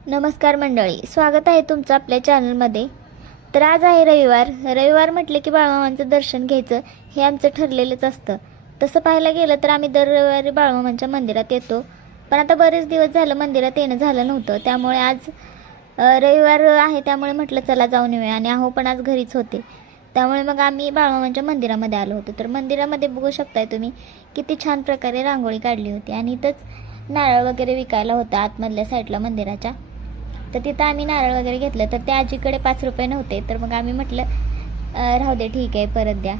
नमस्कार मंडळी, स्वागत आहे तुमचं आपल्या चॅनलमध्ये. तर आज आहे रविवार म्हटले की बाळूमामांचं दर्शन घ्यायचं हे आमचं ठरलेलंच असतं. तसं पाहायला गेलं तर आम्ही दर रविवारी बाळूमामांच्या मंदिरात येतो, पण आता बरेच दिवस झालं मंदिरात येणं झालं नव्हतं. त्यामुळे आज रविवार आहे त्यामुळे म्हटलं चला जाऊन येऊया. आणि अहो पण आज घरीच होते, त्यामुळे मग आम्ही बाळूमामांच्या मंदिरामध्ये आलो होतो. तर मंदिरामध्ये बघू शकताय तुम्ही किती छान प्रकारे रांगोळी काढली होती. आणि इथंच नारळ वगैरे विकायला होता आतमधल्या साईडला मंदिराच्या. तर तिथं आम्ही नारळ वगैरे घेतलं, तर त्या आजीकडे 5 रुपये नव्हते. तर मग आम्ही म्हटलं राहू दे, ठीक आहे, परत द्या.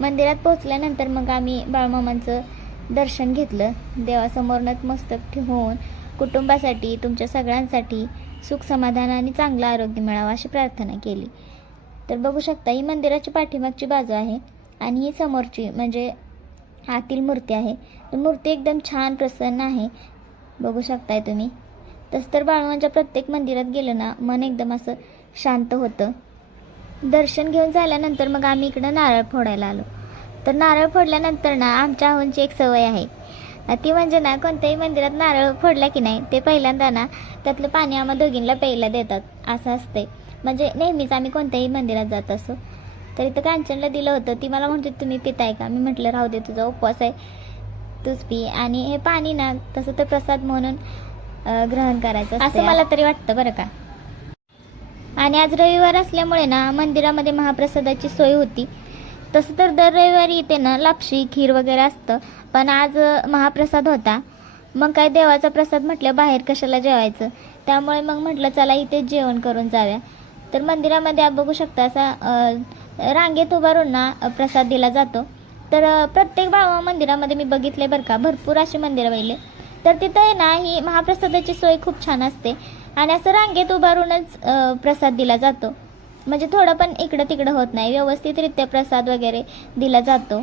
मंदिरात पोहोचल्यानंतर मग आम्ही बाळूमामांचं दर्शन घेतलं. देवासमोर नतमस्तक ठेवून कुटुंबासाठी, तुमच्या सगळ्यांसाठी सुख समाधान आणि चांगलं आरोग्य मिळावं अशी प्रार्थना केली. तर बघू शकता ही मंदिराची पाठीमागची बाजू आहे आणि ही समोरची म्हणजे आतील मूर्ती आहे. तर मूर्ती एकदम छान प्रसन्न आहे, बघू शकताय तुम्ही. तसं तर बाळूमामांच्या प्रत्येक मंदिरात गेलं ना मन एकदम असं शांत होतं. दर्शन घेऊन झाल्यानंतर मग आम्ही इकडं नारळ फोडायला आलो. तर नारळ फोडल्यानंतर ना आमच्या आहोंची एक सवय आहे, ती म्हणजे ना कोणत्याही मंदिरात नारळ फोडला की नाही ते पहिल्यांदा ना त्यातलं पाणी आम्हा दोघींना प्यायला देतात, असं असते. म्हणजे नेहमीच आम्ही कोणत्याही मंदिरात जात असो. तर इथं कांचनला दिलं होतं. ती मला म्हणते तुम्ही पिताय का? मी म्हटलं राहू दे, तुझा उपवास आहे, तूच पी. आणि हे पाणी ना तसं तर प्रसाद म्हणून ग्रहण करायचं असं मला तरी वाटतं बरं का. आणि आज रविवार असल्यामुळे ना मंदिरामध्ये महाप्रसादाची सोय होती. तसं तर दर रविवारी इथे ना लापशी खीर वगैरे असतं, पण आज महाप्रसाद होता. मग काय देवाचा प्रसाद म्हटलं बाहेर कशाला जेवायचं, त्यामुळे मग म्हटलं चला इथेच जेवण करून जाव्या. तर मंदिरामध्ये आप बघू शकता असा रांगेत उभारून ना प्रसाद दिला जातो. तर प्रत्येक बाळूमामा मंदिरामध्ये मी बघितले बरं का, भरपूर अशी मंदिरं पाहिले. तर तिथं आहे ना ही महाप्रसादाची सोय खूप छान असते आणि असं रांगेत उभारूनच प्रसाद दिला जातो. म्हणजे थोडं पण इकडं तिकडं होत नाही, व्यवस्थितरित्या प्रसाद वगैरे दिला जातो.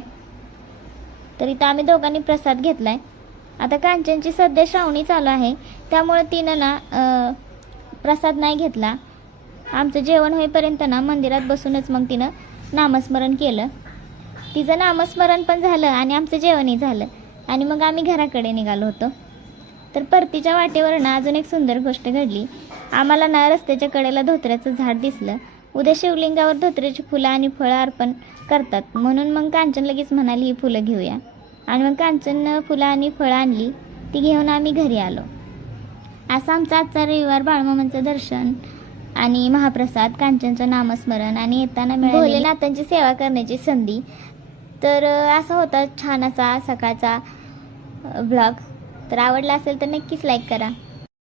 तर इथं आम्ही दोघांनी प्रसाद घेतलाय. आता कांचनची सध्या श्रावणी चालू आहे, त्यामुळे तिनं ना प्रसाद नाही घेतला. आमचं जेवण होईपर्यंत ना मंदिरात बसूनच मग तिनं नामस्मरण केलं. तिचं नामस्मरण पण झालं आणि आमचं जेवणही झालं आणि मग आम्ही घराकडे निघालो होतो. तर परतीच्या वाटेवर ना अजून एक सुंदर गोष्ट घडली. आम्हाला ना रस्त्याच्या कडेला धोत्र्याचं झाड दिसलं. उद्या शिवलिंगावर धोत्र्याची फुलं आणि फळं अर्पण करतात, म्हणून मग कांचन लगेच म्हणाली ही फुलं घेऊया. आणि मग कांचन फुलं आणि फळं आणली, ती घेऊन आम्ही घरी आलो. असं आमचा आजचा रविवार बाळूमामांचं दर्शन आणि महाप्रसाद, कांचनचं नामस्मरण आणि येताना भोलेनाथांची सेवा करण्याची संधी. तर असा होता छान असा सकाळचा ब्लॉग. तर आवडला असेल तर नक्कीच लाईक करा.